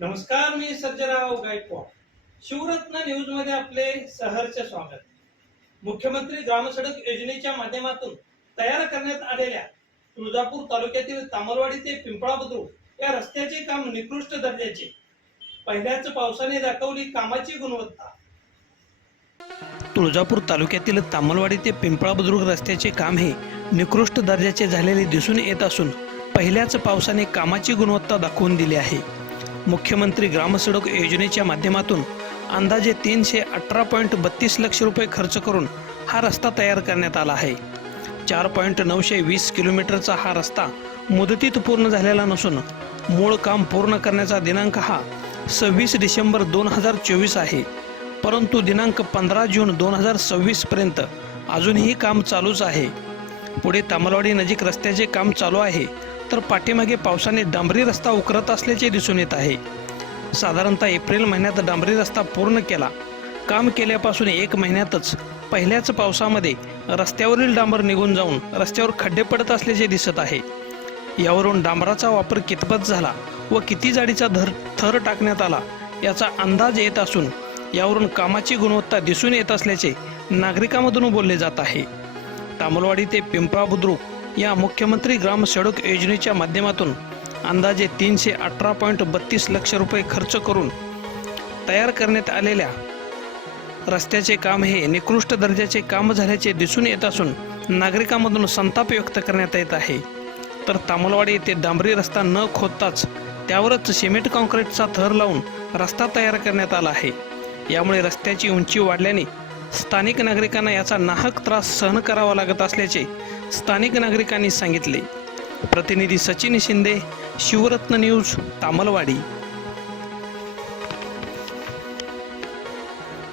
नमस्कार मी सज्जनराव गायकवाड. शिवरत्न न्यूजमध्ये आपले सहर्ष स्वागत. मुख्यमंत्री ग्रामसडक योजनेच्या माध्यमातून तयार करण्यात आलेल्या तुळजापूर तालुक्यातील तामलवाडी ते पिंपळा बुद्रुक या रस्त्याचे काम निकृष्ट दर्जाचे. पहिल्याच पावसाने दाखवली कामाची गुणवत्ता. तुळजापूर तालुक्यातील तामलवाडी ते पिंपळा बुद्रुक रस्त्याचे काम हे निकृष्ट दर्जाचे झालेले दिसून येत असून पहिल्याच पावसाने कामाची गुणवत्ता दाखवून दिली आहे. मुख्यमंत्री ग्रामसडक योजनेच्या माध्यमातून अंदाजे तीनशे अठरा पॉईंट बत्तीस लक्ष रुपये खर्च करून हा रस्ता तयार करण्यात आला आहे. चार पॉईंट नऊशे वीस किलोमीटरचा हा रस्ता मुदतीत पूर्ण झालेला नसून मूळ काम पूर्ण करण्याचा दिनांक हा सव्वीस डिसेंबर दोन हजार चोवीस आहे. परंतु दिनांक पंधरा जून दोन हजार सव्वीसपर्यंत अजूनही काम चालूच आहे. पुढे तामलवाडी नजीक रस्त्याचे काम चालू आहे. तर पाठीमागे पावसाने डांबरी रस्ता उकरत असल्याचे दिसून येत आहे. साधारणतः एप्रिल महिन्यात डांबरी रस्ता पूर्ण केला. काम केल्यापासून एक महिन्यातच पहिल्याच पावसामध्ये रस्त्यावरील डांबर निघून जाऊन रस्त्यावर खड्डे पडत असल्याचे दिसत आहे. यावरून डांबराचा वापर कितपत झाला व किती जाडीचा धर थर टाकण्यात आला याचा अंदाज येत असून यावरून कामाची गुणवत्ता दिसून येत असल्याचे नागरिकांमधून बोलले जात आहे. तामलवाडी ते पिंपळा बुद्रुक या मुख्यमंत्री ग्राम सडक योजनेच्या माध्यमातून अंदाजे तीनशे अठरा पॉईंट बत्तीस लक्ष रुपये खर्च करून तयार करण्यात आलेल्या रस्त्याचे काम हे निकृष्ट दर्जाचे काम झाल्याचे दिसून येत असून नागरिकांमधून संताप व्यक्त करण्यात येत आहे. तर तामलवाडी येथे डांबरी रस्ता न खोदताच त्यावरच सिमेंट कॉन्क्रीटचा थर लावून रस्ता तयार करण्यात आला आहे. यामुळे रस्त्याची उंची वाढल्याने स्थानिक नागरिकांना याचा नाहक त्रास सहन करावा लागत असल्याचे स्थानिक नागरिकांनी सांगितले. प्रतिनिधी सचिन शिंदे शिवरत्न न्यूज तामलवाडी.